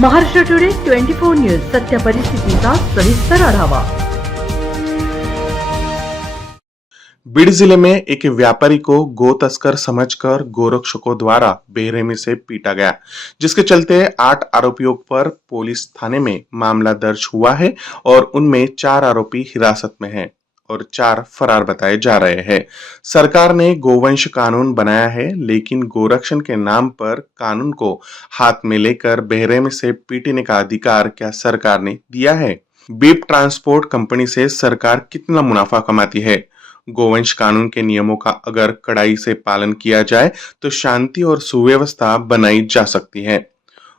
Maharashtra today 24 news सत्य परिस्थितीचा सविस्तर आढावा। बीड जिले में एक व्यापारी को गो तस्कर समझकर गोरक्षकों द्वारा बेरहमी से पीटा गया, जिसके चलते 8 आरोपियों पर पुलिस थाने में मामला दर्ज हुआ है और उनमें 4 आरोपी हिरासत में हैं और 4 फरार बताए जा रहे हैं। सरकार ने गोवंश कानून बनाया है, लेकिन गोरक्षण के नाम पर कानून को हाथ में लेकर बेरहमी से पीटने का अधिकार क्या सरकार ने दिया है? बीप ट्रांसपोर्ट कंपनी से सरकार कितना मुनाफा कमाती है? गोवंश कानून के नियमों का अगर कड़ाई से पालन किया जाए तो शांति और सुव्यवस्था बनाई जा सकती है।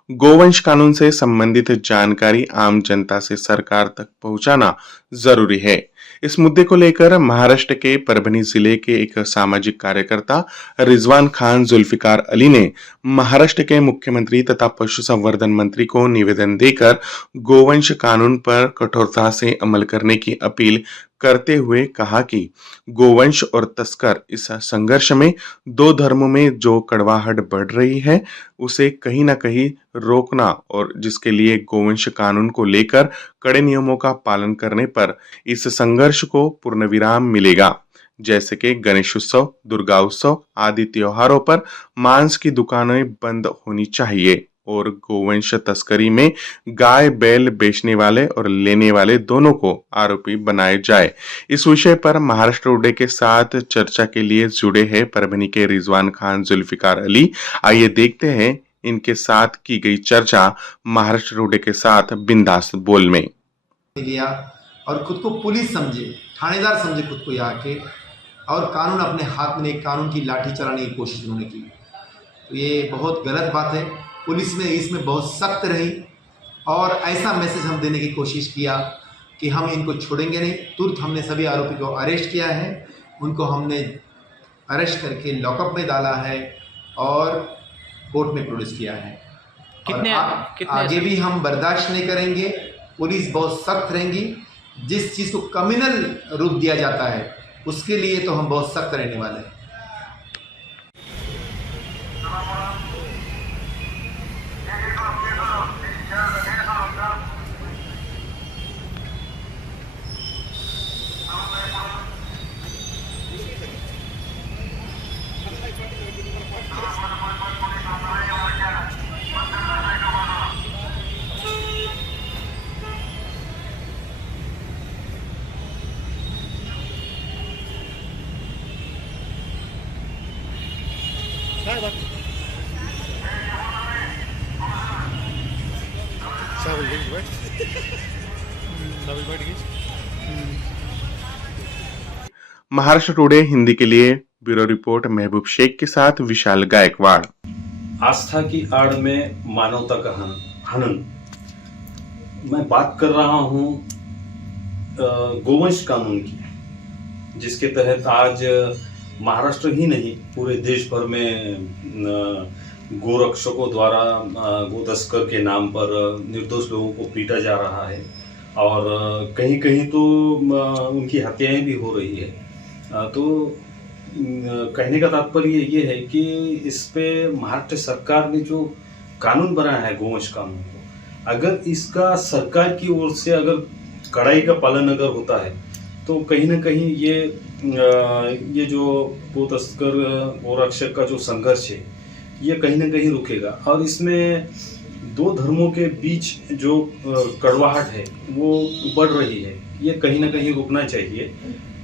गोवंश कानून से संबंधित जानकारी आम जनता से सरकार तक पहुंचाना जरूरी है। इस मुद्दे को लेकर महाराष्ट्र के परभनी जिले के एक सामाजिक कार्यकर्ता रिजवान खान जुल्फिकार अली ने महाराष्ट्र के मुख्यमंत्री तथा पशुसंवर्धन मंत्री को निवेदन देकर गोवंश कानून पर कठोरता से अमल करने की अपील करते हुए कहा कि गोवंश और तस्कर इस संघर्ष में 2 धर्मों में जो कड़वाहट बढ़ रही है उसे कहीं ना कहीं रोकना और जिसके लिए गोवंश कानून को लेकर कड़े नियमों का पालन करने पर इस संघर्ष को पूर्ण विराम मिलेगा। जैसे कि गणेश उत्सव, दुर्गा उत्सव आदि त्योहारों पर मांस की दुकानें बंद होनी चाहिए और गोवंश तस्करी में गाय बैल बेचने वाले और लेने वाले दोनों को आरोपी बनाए जाए। इस विषय पर महाराष्ट्र टुडे के साथ चर्चा के लिए जुड़े हैं परभनी के रिजवान खान जुल्फिकार अली। आइए देखते हैं इनके साथ की गई चर्चा महाराष्ट्र टुडे के साथ बिंदास बोल में। लिया और खुद को पुलिस समझे, थानेदार समझे खुद को यहाँ के, और कानून अपने हाथ में कानून की लाठी चलाने की कोशिश उन्होंने की। तो ये बहुत गलत बात है। पुलिस ने इसमें बहुत सख्त रही और ऐसा मैसेज हम देने की कोशिश किया कि हम इनको छोड़ेंगे नहीं। तुरंत हमने सभी आरोपी को अरेस्ट किया है, उनको हमने अरेस्ट करके लॉकअप में डाला है और कोर्ट में प्रोड्यूस किया है। कितने आगे भी हम बर्दाश्त नहीं करेंगे। पुलिस बहुत सख्त रहेंगी। जिस चीज़ को कम्युनल रूप दिया जाता है उसके लिए तो हम बहुत सख्त रहने वाले हैं। महाराष्ट्र टुडे हिंदी के लिए ब्यूरो रिपोर्ट महबूब शेख के साथ विशाल गायकवाड़। आस्था की आड़ में मानवता का हनन। मैं बात कर रहा हूं गोवंश कानून की, जिसके तहत आज महाराष्ट्र ही नहीं पूरे देश भर में गोरक्षकों द्वारा गो तस्कर के नाम पर निर्दोष लोगों को पीटा जा रहा है और कहीं कहीं तो उनकी हत्याएं भी हो रही है। तो कहने का तात्पर्य ये है कि इस पे महाराष्ट्र सरकार ने जो कानून बनाया है गोवंश कानून को, अगर इसका सरकार की ओर से अगर कड़ाई का पालन अगर होता है तो कहीं ना कहीं ये जो गो तस्कर गोरक्षक का जो संघर्ष है ये कहीं ना कहीं रुकेगा और इसमें 2 धर्मों के बीच जो कड़वाहट है वो बढ़ रही है, ये कहीं ना कहीं रुकना चाहिए।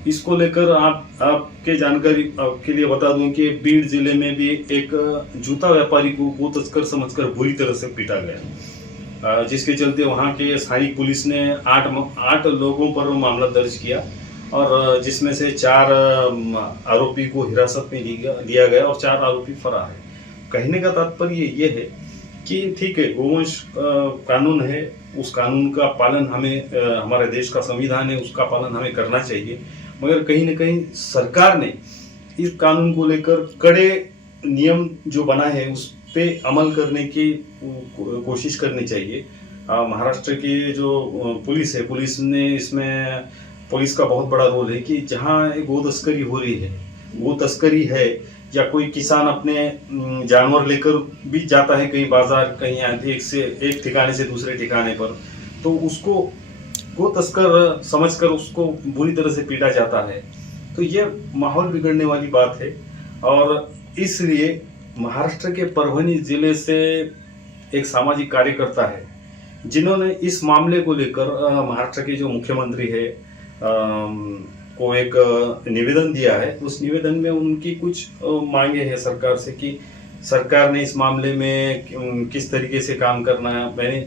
इसको लेकर आपके जानकारी के लिए बता दूं कि बीड जिले में भी एक जूता व्यापारी को गो तस्कर समझकर बुरी तरह से पीटा गया, जिसके चलते वहां के स्थानीय पुलिस ने 8 लोगों पर मामला दर्ज किया और जिसमें से 4 आरोपी को हिरासत में लिया गया और 4 आरोपी फरार है। कहने का तात्पर्य ये है कि ठीक है, गोवंश कानून है, उस कानून का पालन हमें, हमारे देश का संविधान है, उसका पालन हमें करना चाहिए, मगर कहीं ना कहीं सरकार ने इस कानून को लेकर कड़े नियम जो बनाए हैं उस पे अमल करने की कोशिश करनी चाहिए। महाराष्ट्र की जो पुलिस है, पुलिस ने इसमें पुलिस का बहुत बड़ा रोल है कि जहाँ गो तस्करी हो रही है, गो तस्करी है या कोई किसान अपने जानवर लेकर भी जाता है कहीं बाजार, कहीं एक ठिकाने से दूसरे ठिकाने पर, तो उसको गो तस्कर समझकर उसको बुरी तरह से पीटा जाता है। तो ये माहौल बिगड़ने वाली बात है। और इसलिए महाराष्ट्र के परभनी जिले से एक सामाजिक कार्यकर्ता है जिन्होंने इस मामले को लेकर महाराष्ट्र के जो मुख्यमंत्री है को एक निवेदन दिया है। उस निवेदन में उनकी कुछ मांगे हैं सरकार से कि सरकार ने इस मामले में किस तरीके से काम करना है। मैंने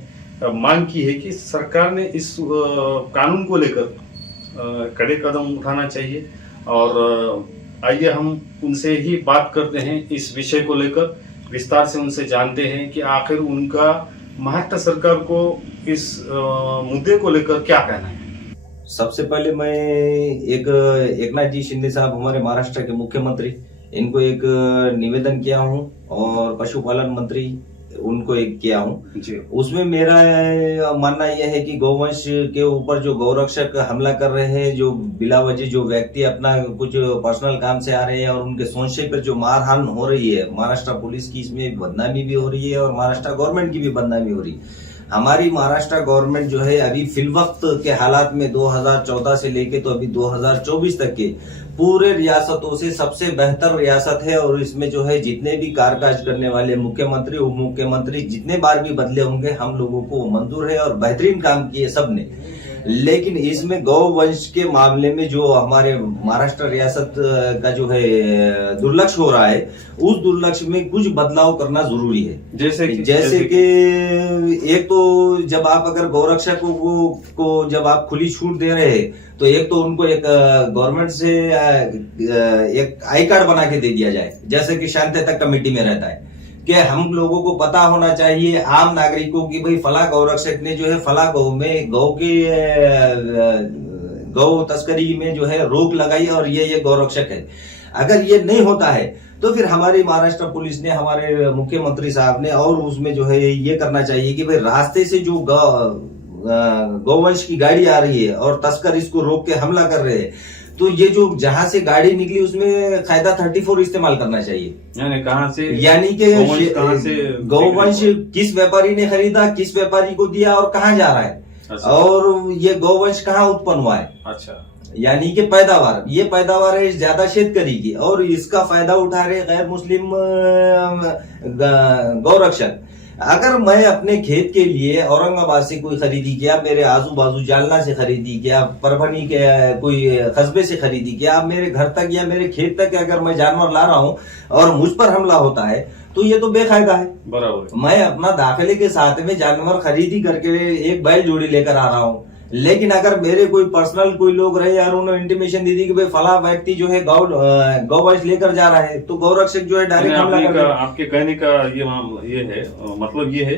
मांग की है कि सरकार ने इस कानून को लेकर कड़े कदम उठाना चाहिए। और आइए हम उनसे ही बात करते हैं इस विषय को लेकर, विस्तार से उनसे जानते हैं कि आखिर उनका महाराष्ट्र सरकार को इस मुद्दे को लेकर क्या कहना है। सबसे पहले मैं एकनाथ जी शिंदे साहब, हमारे महाराष्ट्र के मुख्यमंत्री, इनको एक निवेदन किया हूं और पशुपालन मंत्री उनको एक किया हूं जी। उसमें मेरा मानना यह है कि गौवंश के ऊपर जो गौरक्षक हमला कर रहे हैं, जो बिलावजी जो व्यक्ति अपना कुछ पर्सनल काम से आ रहे हैं और उनके संशय पर जो मारहान हो रही है, महाराष्ट्र पुलिस की इसमें बदनामी भी हो रही है और महाराष्ट्र गवर्नमेंट की भी बदनामी हो रही है। हमारी महाराष्ट्र गवर्नमेंट जो है अभी फिलवक्त के हालात में 2014 से लेके तो अभी 2024 तक के पूरे रियासतों से सबसे बेहतर रियासत है। और इसमें जो है जितने भी कामकाज करने वाले मुख्यमंत्री उप मुख्यमंत्री जितने बार भी बदले होंगे, हम लोगों को मंजूर है और बेहतरीन काम किए सबने। लेकिन इसमें गौवंश के मामले में जो हमारे महाराष्ट्र रियासत का जो है दुर्लक्ष्य हो रहा है, उस दुर्लक्ष्य में कुछ बदलाव करना जरूरी है। जैसे कि एक तो जब आप अगर गौरक्षकों को जब आप खुली छूट दे रहे हैं, तो एक तो उनको एक गवर्नमेंट से एक आई कार्ड बना के दे दिया जाए, जैसे कि शांति तक कमेटी में रहता है कि हम लोगों को पता होना चाहिए आम नागरिकों की, भाई फला गौरक्षक ने जो है फला गौ में गौ तस्करी में जो है रोक लगाई और ये गौरक्षक है। अगर ये नहीं होता है तो फिर हमारी महाराष्ट्र पुलिस ने, हमारे मुख्यमंत्री साहब ने, और उसमें जो है ये करना चाहिए कि भाई रास्ते से जो गौवंश की गाड़ी आ रही है और तस्कर इसको रोक के हमला कर रहे हैं, तो ये जो जहां से गाड़ी निकली उसमें कायदा 34 इस्तेमाल करना चाहिए। कहां से, यानी कि गौवंश किस व्यापारी ने खरीदा, किस व्यापारी को दिया और कहाँ जा रहा है। अच्छा। और ये गौवंश कहाँ उत्पन्न हुआ है। अच्छा। यानी कि पैदावार, ये पैदावार है ज्यादा शेतकरी की और इसका फायदा उठा रहे गैर मुस्लिम गौरक्षक। अगर मैं अपने खेत के लिए औरंगाबाद से कोई खरीदी किया, मेरे आजू बाजू जालना से खरीदी किया, परभनी के कोई कस्बे से खरीदी किया, अब मेरे घर तक या मेरे खेत तक अगर मैं जानवर ला रहा हूं और मुझ पर हमला होता है तो ये तो बेकायदा है। बराबर। मैं अपना दाखिले के साथ में जानवर खरीदी करके एक बैल जोड़ी लेकर आ रहा हूँ, लेकिन अगर मेरे कोई पर्सनल कोई लोग रहे यार, उन्होंने इंटीमेशन दे दी कि भाई फला व्यक्ति जो है गौवंश लेकर जा रहा है, तो गौरक्षक जो है डायरेक्ट हमला कर। आपके कहने का ये है मतलब ये है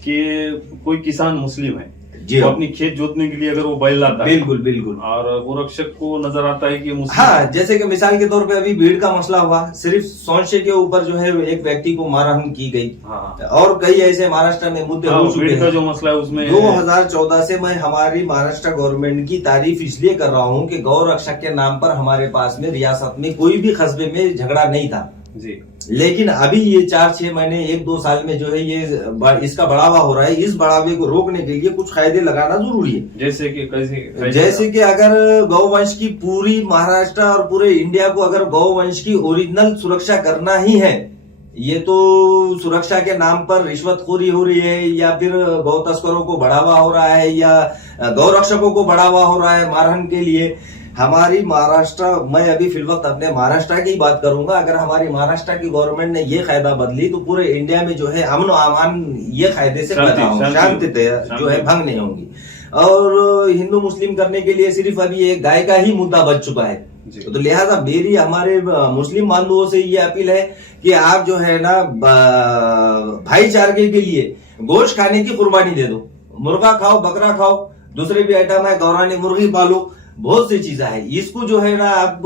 कि कोई किसान मुस्लिम है जी, वो अपनी खेत जोतने के लिए अगर वो बैल लाता है, बिल्कुल बिल्कुल, और गौरक्षक को नजर आता है कि मुस्लिम, हाँ, जैसे कि मिसाल के तौर पे अभी भीड़ का मसला हुआ, सिर्फ संशय के ऊपर जो है एक व्यक्ति को मारहानि की गई। हाँ। और कई ऐसे महाराष्ट्र में मुद्दे हो चुके हैं। जो मसला है उसमें 2014 से मैं हमारी महाराष्ट्र गवर्नमेंट की तारीफ इसलिए कर रहा हूँ कि गौरक्षक के नाम पर हमारे पास में रियासत में कोई भी कस्बे में झगड़ा नहीं था जी। लेकिन अभी ये 4-6 महीने 1-2 साल में जो है ये इसका बढ़ावा हो रहा है। इस बढ़ावे को रोकने के लिए कुछ कायदे लगाना जरूरी है। जैसे कि अगर गौवंश की पूरी महाराष्ट्र और पूरे इंडिया को अगर गौवंश की ओरिजिनल सुरक्षा करना ही है, ये तो सुरक्षा के नाम पर रिश्वतखोरी हो रही है या फिर गौ तस्करों को बढ़ावा हो रहा है या गौरक्षकों को बढ़ावा हो रहा है मारहानि के लिए। हमारी महाराष्ट्र, मैं अभी फिलवक्त अपने महाराष्ट्र की बात करूंगा, अगर हमारी महाराष्ट्र की गवर्नमेंट ने ये कायदा बदली तो पूरे इंडिया में जो है अमन अमान ये कायदे से पैदा होगा, शांति जो है भंग नहीं होंगी। और हिंदू मुस्लिम करने के लिए सिर्फ अभी एक गाय का ही मुद्दा बच चुका है। तो लिहाजा मेरी हमारे मुस्लिम बांधवों से ये अपील है कि आप जो है ना भाईचारे के लिए गोश्त खाने की कुर्बानी दे दो, मुर्गा खाओ, बकरा खाओ, दूसरे भी आइटम है, गौरानी मुर्गी पालो, बहुत सी चीजें है। इसको जो है ना आप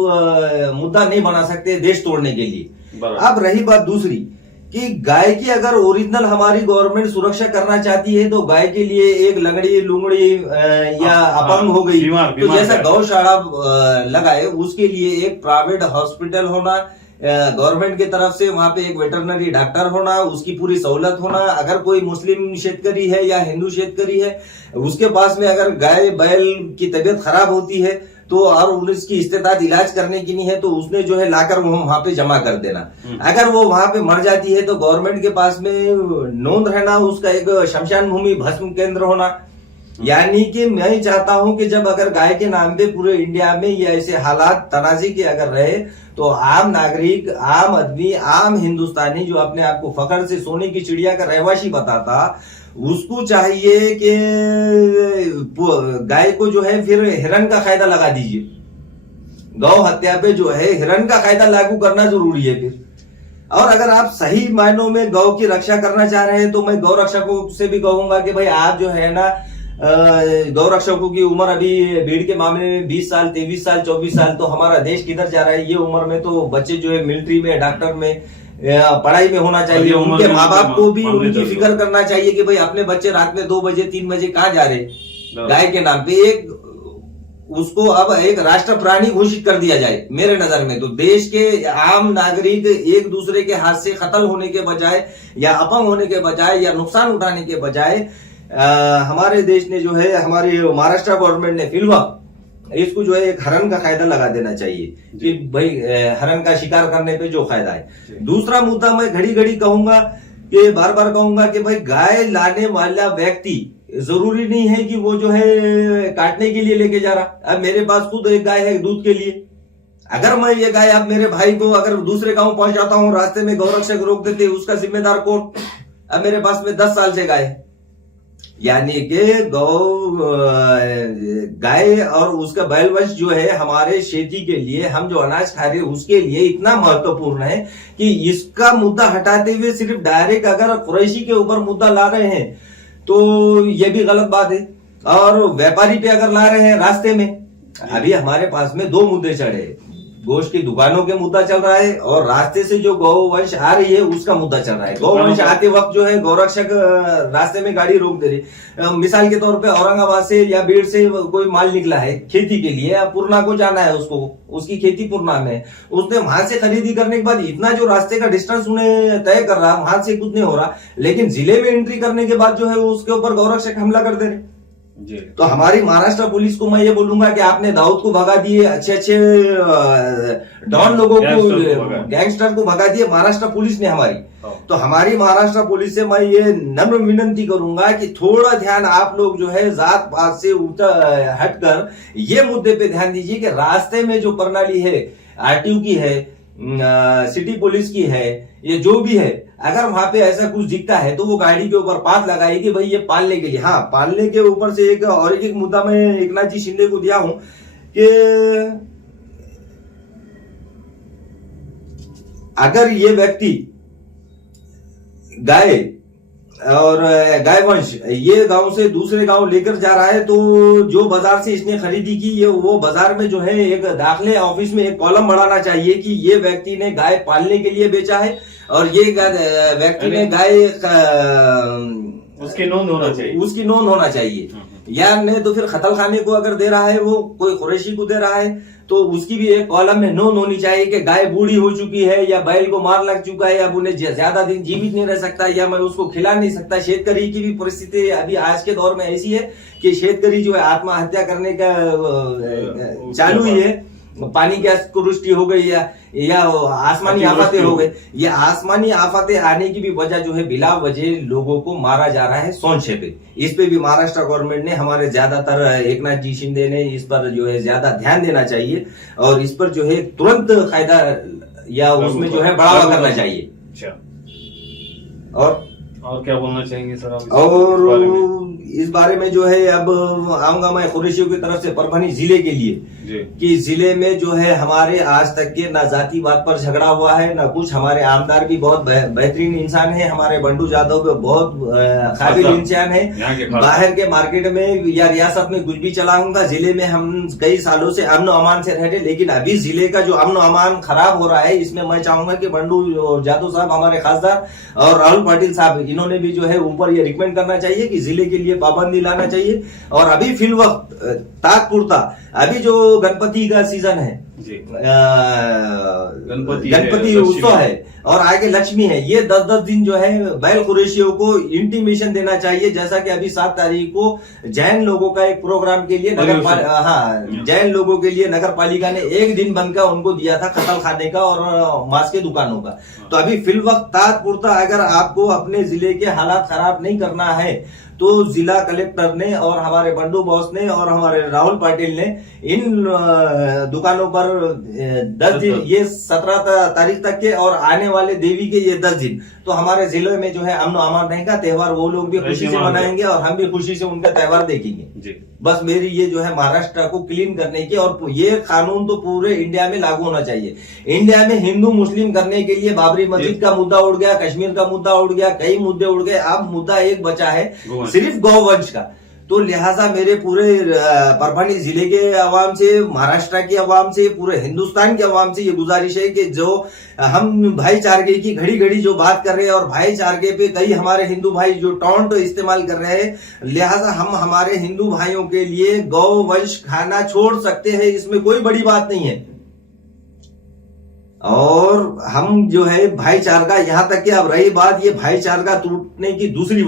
मुद्दा नहीं बना सकते देश तोड़ने के लिए। अब रही बात दूसरी कि गाय की अगर ओरिजिनल हमारी गवर्नमेंट सुरक्षा करना चाहती है तो गाय के लिए एक लंगड़ी लुंगड़ी या अपंग हो गई, तो जैसा गौशाला लगाए उसके लिए एक प्राइवेट हॉस्पिटल होना, गवर्नमेंट की तरफ से वहां पे एक वेटरनरी डॉक्टर होना, उसकी पूरी सहूलत होना। अगर कोई मुस्लिम शेतकरी है या हिंदू शेतकरी है, उसके पास में अगर गाय बैल की तबीयत खराब होती है तो और उसकी इस्तेताद इलाज करने की नहीं है तो उसने जो है लाकर वो वहां पे जमा कर देना। अगर वो वहां पे मर जाती है तो गवर्नमेंट के पास में नोंद रहना, उसका एक शमशान भूमि भस्म केंद्र होना। यानी कि मैं चाहता हूं कि जब अगर गाय के नाम पे पूरे इंडिया में ये ऐसे हालात तनाजी के अगर रहे तो आम नागरिक, आम आदमी, आम हिंदुस्तानी जो अपने आप को फखर से सोने की चिड़िया का रहवासी बताता, उसको चाहिए कि गाय को जो है फिर हिरन का कायदा लगा दीजिए। गौ हत्या पे जो है हिरन का कायदा लागू करना जरूरी है फिर। और अगर आप सही मायनों में गौ की रक्षा करना चाह रहे हैं तो मैं गौ रक्षकों से भी कहूंगा कि भाई आप जो है ना, गौ रक्षकों की उम्र अभी भीड़ के मामले में 20 साल, 23 साल, 24 साल, तो हमारा देश किधर जा रहा है? ये उम्र में तो बच्चे जो है मिलिट्री में, डॉक्टर में, पढ़ाई में होना चाहिए। उनके माँ बाप को भी उनकी फिक्र करना चाहिए कि भाई अपने बच्चे रात में 2 बजे 3 बजे कहाँ जा रहे गाय के नाम पे। एक उसको अब एक राष्ट्र प्राणी घोषित कर दिया जाए। मेरे नजर में तो देश के आम नागरिक एक दूसरे के हाथ से कत्ल होने के बजाय या अपंग होने के बजाय या नुकसान उठाने के बजाय हमारे देश ने जो है, हमारी महाराष्ट्र गवर्नमेंट ने फिलहाल इसको जो है एक हरन का कायदा लगा देना चाहिए कि भाई हरन का शिकार करने पे जो फायदा है। दूसरा मुद्दा मैं घड़ी घड़ी कहूंगा कि बार बार कहूंगा कि भाई गाय लाने वाला व्यक्ति जरूरी नहीं है कि वो जो है काटने के लिए लेके जा रहा। अब मेरे पास खुद एक गाय है दूध के लिए, अगर मैं ये गाय अब मेरे भाई को अगर दूसरे गांव पहुंचाता हूं, रास्ते में गौरक्षक रोक देते, उसका जिम्मेदार कौन? अब मेरे पास में 10 साल से गाय है। यानी कि गाय और उसका बैलवंश जो है हमारे खेती के लिए, हम जो अनाज खा रहे हैं उसके लिए इतना महत्वपूर्ण है कि इसका मुद्दा हटाते हुए सिर्फ डायरेक्ट अगर कुरैशी के ऊपर मुद्दा ला रहे हैं तो ये भी गलत बात है। और व्यापारी पे अगर ला रहे हैं रास्ते में, अभी हमारे पास में 2 मुद्दे चढ़े, गोश्त की दुकानों के मुद्दा चल रहा है और रास्ते से जो गौवंश आ रही है उसका मुद्दा चल रहा है। गौवंश आते वक्त जो है गौरक्षक रास्ते में गाड़ी रोक दे रही। मिसाल के तौर पे औरंगाबाद से या बीड़ से कोई माल निकला है खेती के लिए, अब पूर्णा को जाना है उसको, उसकी खेती पूर्णा में, उसने वहां से खरीदी करने के बाद इतना जो रास्ते का डिस्टेंस उन्हें तय कर रहा, वहां से कुछ नहीं हो रहा, लेकिन जिले में एंट्री करने के बाद जो है उसके ऊपर गौरक्षक हमला कर दे रहे। तो हमारी महाराष्ट्र पुलिस को मैं ये बोलूंगा कि आपने दाऊद को भगा दिए, अच्छे अच्छे डॉन लोगों को, गैंगस्टर को भगा दिए महाराष्ट्र पुलिस ने हमारी। तो हमारी महाराष्ट्र पुलिस से मैं ये नम्र विनती करूंगा कि थोड़ा ध्यान आप लोग जो है जात पात से हटकर ये मुद्दे पे ध्यान दीजिए कि रास्ते में जो प्रणाली है, आरटीओ की है, सिटी पुलिस की है, ये जो भी है, अगर वहां पे ऐसा कुछ दिखता है तो वो गाड़ी के ऊपर पात लगाए कि भाई ये पालने के लिए। हाँ, पालने के ऊपर से एक और एक मुद्दा मैं एकनाथ जी शिंदे को दिया हूं कि अगर ये व्यक्ति गाय और गायवंश ये गांव से दूसरे गांव लेकर जा रहा है तो जो बाजार से इसने खरीदी की, ये वो बाजार में जो है एक दाखिले ऑफिस में एक कॉलम बढ़ाना चाहिए कि ये व्यक्ति ने गाय पालने के लिए बेचा है और ये व्यक्ति ने गाय उसकी नोंद होना चाहिए, उसकी नोंद होना चाहिए। या नहीं तो फिर कत्ल खाने को अगर दे रहा है, वो कोई कुरैशी को दे रहा है तो उसकी भी एक कॉलम में नोंद होनी चाहिए कि गाय बूढ़ी हो चुकी है या बैल को मार लग चुका है, अब उन्हें ज्यादा दिन जीवित नहीं रह सकता या मैं उसको खिला नहीं सकता। शेतकरी की भी परिस्थिति अभी आज के दौर में ऐसी है कि शेतकरी जो है आत्महत्या करने का चालू ही है। पानी की अतिवृष्टि हो गई या आसमानी आफतें हो गई, ये आसमानी आफतें आने की भी वजह जो है बिला वजह लोगों को मारा जा रहा है सोनशे पे। इस पे भी महाराष्ट्र गवर्नमेंट ने, हमारे ज्यादातर एकनाथ जी शिंदे ने इस पर जो है ज्यादा ध्यान देना चाहिए और इस पर जो है तुरंत कायदा या उसमें जो है बढ़ावा करना चाहिए। और क्या बोलना चाहेंगे सर आप? और इस बारे में जो है अब आऊंगा मैं कुरैशियों की तरफ से परभनी जिले के लिए कि जिले में जो है हमारे आज तक के ना जातिवाद पर झगड़ा हुआ है ना कुछ। हमारे आमदार भी बहुत बेहतरीन इंसान है, हमारे बंडू जादव भी बहुत काबिल इंसान है। बाहर के मार्केट में या रियासत में कुछ भी चलाऊंगा, जिले में हम कई सालों से अमन अमान से रह रहे, लेकिन अभी जिले का जो अमन अमान खराब हो रहा है, इसमें मैं चाहूंगा कि बंडू जादव साहब हमारे खासदार और राहुल पाटिल साहब इन्होंने भी जो है ऊपर ये रिकमेंड करना चाहिए कि जिले के लिए पाबंदी लाना चाहिए। और अभी फिल वक्त तात्पुरता अभी जो गणपति का सीजन है, गणपति उत्सव है और आगे लक्ष्मी है, ये 10-10 दिन जो है बैल कुरैशियों को इंटीमेशन देना चाहिए। जैसा कि अभी 7 तारीख को जैन लोगों का एक प्रोग्राम के लिए जैन लोगों के लिए नगर पालिका ने 1 दिन बंद का उनको दिया था, कतल खाने का और मांस के दुकानों का। तो अभी फिल वक्त तात्पुरता अगर आपको अपने जिले के हालात खराब नहीं करना है तो जिला कलेक्टर ने और हमारे बंडू बॉस ने और हमारे राहुल पाटिल ने इन दुकानों पर 10 दिन, ये 17 तारीख तक के और आने वाले देवी के ये 10 दिन, तो हमारे जिले में जो है अमन अमान रहेगा। त्योहार वो लोग भी खुशी से मनाएंगे और हम भी खुशी से उनका त्योहार देखेंगे। बस मेरी ये जो है महाराष्ट्र को क्लीन करने की, और ये कानून तो पूरे इंडिया में लागू होना चाहिए। इंडिया में हिंदू मुस्लिम करने के लिए बाबरी मस्जिद का मुद्दा उड़ गया, कश्मीर का मुद्दा उड़ गया, कई मुद्दे उड़ गए। अब मुद्दा एक बचा है सिर्फ गौवंश का। तो लिहाजा मेरे पूरे परभणी जिले के अवाम से, महाराष्ट्र की अवाम से, पूरे हिंदुस्तान के अवाम से ये गुजारिश है कि जो हम भाईचारे की घड़ी घड़ी जो बात कर रहे हैं और भाईचारे पे कई हमारे हिंदू भाई जो टॉन्ट इस्तेमाल कर रहे हैं, लिहाजा हम हमारे हिंदू भाइयों के लिए गौवंश खाना छोड़ सकते हैं, इसमें कोई बड़ी बात नहीं है। और हम जो है भाईचारा, यहां तक कि अब रही बात ये भाईचारा टूटने की दूसरी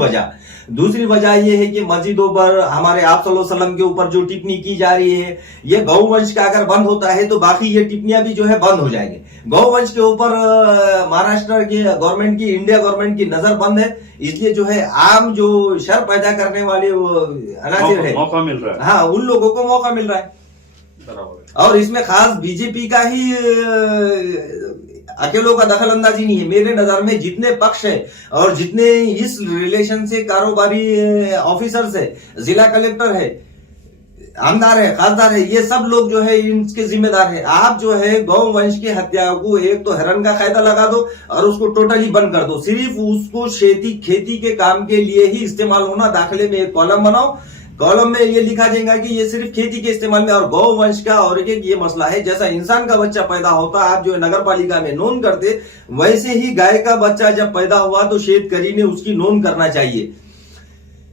वजह ये है कि मस्जिदों पर हमारे आप सल्लल्लाहु अलैहि वसल्लम के ऊपर जो टिप्पणी की जा रही है, ये गौवंश का अगर बंद होता है तो बाकी ये टिप्पणियां भी जो है बंद हो जाएंगे। गौवंश के ऊपर महाराष्ट्र की गवर्नमेंट की, इंडिया गवर्नमेंट की नजर बंद है, इसलिए जो है आम जो शर पैदा करने वाले अनासिर है, मौका मिल रहा है। हाँ, उन लोगों को मौका मिल रहा है। और इसमें खास बीजेपी का ही अकेलों का दखल अंदाजी नहीं है। मेरे नजर में जितने पक्ष है और जितने इस रिलेशन से कारोबारी ऑफिसर्स है, जिला कलेक्टर है, आमदार है, खासदार है, ये सब लोग जो है इनके जिम्मेदार है। आप जो है गौवंश की हत्या को एक तो हिरन का कायदा लगा दो और उसको टोटली बंद कर दो, सिर्फ उसको खेती के काम के लिए ही इस्तेमाल होना। दाखिले में एक कॉलम बनाओ, कॉलम में ये लिखा जाएगा कि ये सिर्फ खेती के इस्तेमाल में। और गौवंश का और एक ये मसला है, जैसा इंसान का बच्चा पैदा होता आप जो नगर पालिका में नोंद करते, वैसे ही गाय का बच्चा जब पैदा हुआ तो शेतकरी ने उसकी नोंद करना चाहिए।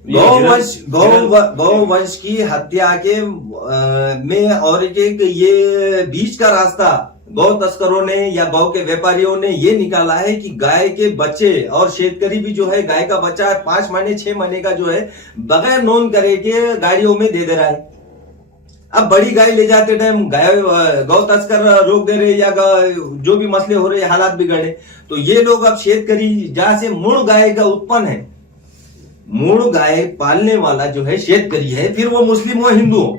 गौवंश की हत्या के में और एक ये बीच का रास्ता गौ तस्करों ने या गौ के व्यापारियों ने ये निकाला है कि गाय के बच्चे, और शेतकरी भी जो है गाय का बच्चा 5 महीने 6 महीने का जो है बगैर नोन करे के गाड़ियों में दे रहा है। अब बड़ी गाय ले जाते टाइम गौ तस्कर रोक दे रहे या जो भी मसले हो रहे, हालात बिगड़े, तो ये लोग अब शेतकरी जहां से मूल गाय का उत्पन्न है, मूल गाय पालने वाला जो है शेतकरी है, फिर वो मुस्लिम हो हिंदू हो।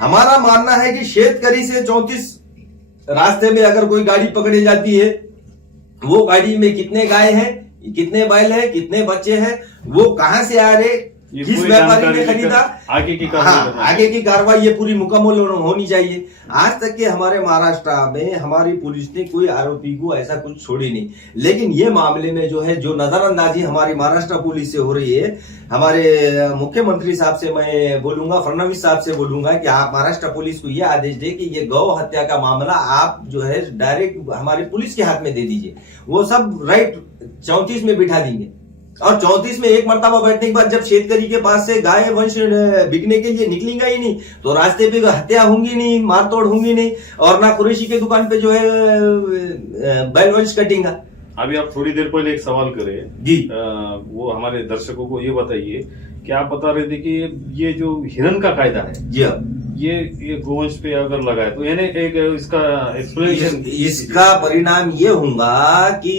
हमारा मानना है कि शेतकरी से 34 रास्ते में अगर कोई गाड़ी पकड़ी जाती है, वो गाड़ी में कितने गाय हैं, कितने बैल है, कितने बच्चे हैं, वो कहां से आ रहे, किस व्यापारी ने खरीदा, आगे की कार्रवाई ये पूरी मुकम्मल होनी चाहिए। आज तक के हमारे महाराष्ट्र में हमारी पुलिस ने कोई आरोपी को ऐसा कुछ छोड़ी नहीं, लेकिन ये मामले में जो है जो नजरअंदाजी हमारी महाराष्ट्र पुलिस से हो रही है, हमारे मुख्यमंत्री साहब से मैं बोलूंगा, फडणवीस साहब से बोलूंगा कि आप महाराष्ट्र पुलिस को ये आदेश दे कि ये गौ हत्या का मामला आप जो है डायरेक्ट हमारी पुलिस के हाथ में दे दीजिए। वो सब राइट 34 में बिठा देंगे, और 34 में एक मर्तबा बैठने के बाद जब शेतकरी के पास से गाय वंश बिकने के लिए निकलेगा ही नहीं, तो रास्ते पे हत्या होंगी नहीं, मारतोड़ होंगी नहीं, और ना कुरैशी के दुकान पे जो है बैल वंश कटेगा। अभी आप थोड़ी देर पहले एक सवाल करे जी, वो हमारे दर्शकों को ये बताइए कि आप बता रहे थे कि ये जो हिरन का कायदा है जी, ये गोवंश पे अगर लगाए तो यानी एक इसका एक्सप्लेनेशन, इसका परिणाम ये होगा कि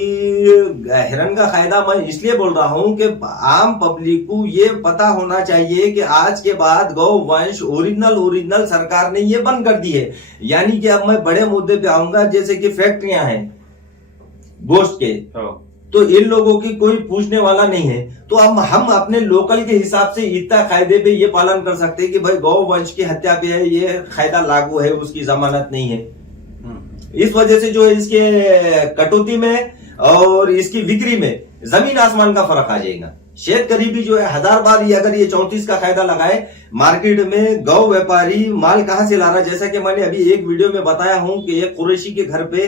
हिरन का कायदा मैं इसलिए बोल रहा हूं कि आम पब्लिक को ये पता होना चाहिए कि आज के बाद गौ वंश ओरिजिनल सरकार ने ये बंद कर दी है। यानी कि अब मैं बड़े मुद्दे पे आऊंगा, जैसे कि फैक्ट्रियां हैं गोश्त के, तो इन लोगों की कोई पूछने वाला नहीं है, तो अब हम अपने लोकल के हिसाब से इतना कायदे पे ये पालन कर सकते हैं कि भाई गौ वंश की हत्या पे है, ये कायदा लागू है, उसकी जमानत नहीं है। इस वजह से जो है इसके कटौती में और इसकी बिक्री में जमीन आसमान का फर्क आ जाएगा। शेतकरी भी जो है 1000 बार ये अगर ये 34 का कायदा लगाए, मार्केट में गौ व्यापारी माल कहां से ला रहा है। जैसा कि मैंने अभी एक वीडियो में बताया हूं कि एक कुरैशी के घर पे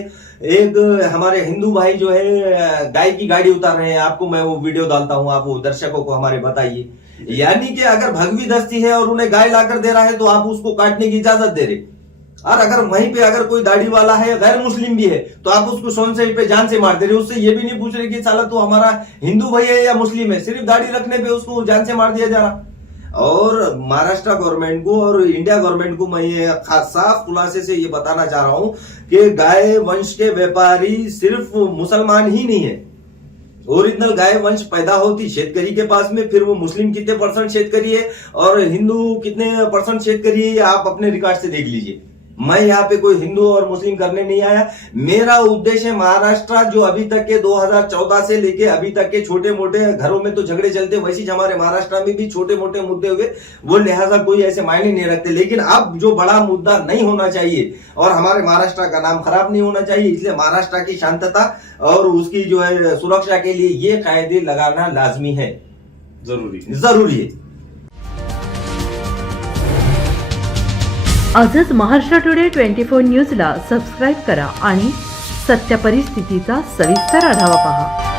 एक हमारे हिंदू भाई जो है गाय की गाड़ी उतार रहे हैं। आपको मैं वो वीडियो डालता हूं, आप वो दर्शकों को हमारे बताइए। यानी कि अगर भगवी दस्ती है और उन्हें गाय लाकर दे रहा है तो आप उसको काटने की इजाजत दे रहे। और अगर वहीं पे अगर कोई दाढ़ी वाला है, गैर मुस्लिम भी है, तो आप उसको सोन से पे जान से मार दे रहे। उससे ये भी नहीं पूछ रहे कि साला तू हमारा हिंदू भाई है या मुस्लिम है, सिर्फ दाढ़ी रखने पे उसको जान से मार दिया जा रहा। और महाराष्ट्र गवर्नमेंट को और इंडिया गवर्नमेंट को मैं ये साफ खुलासे से ये बताना चाह रहा हूं कि गाय वंश के व्यापारी सिर्फ मुसलमान ही नहीं है। ओरिजिनल गाय वंश पैदा होती शेतकरी के पास में, फिर वो मुस्लिम कितने परसेंट शेतकरी है और हिंदू कितने परसेंट शेतकरी है, आप अपने रिकॉर्ड से देख लीजिए। मैं यहाँ पे कोई हिंदू और मुस्लिम करने नहीं आया। मेरा उद्देश्य महाराष्ट्र जो अभी तक के 2014 से लेके अभी तक के छोटे मोटे घरों में तो झगड़े चलते, वैसे ही हमारे महाराष्ट्र में भी छोटे मोटे मुद्दे हुए, वो लिहाजा कोई ऐसे मायने नहीं रखते। लेकिन अब जो बड़ा मुद्दा नहीं होना चाहिए और हमारे महाराष्ट्र का नाम खराब नहीं होना चाहिए, इसलिए महाराष्ट्र की शांतता और उसकी जो है सुरक्षा के लिए ये कायदे लगाना लाजमी है, जरूरी है। आजच महाराष्ट्र टुडे 24 न्यूजला सबस्क्राईब करा आणि सत्य परिस्थितीचा सविस्तर आढावा पहा।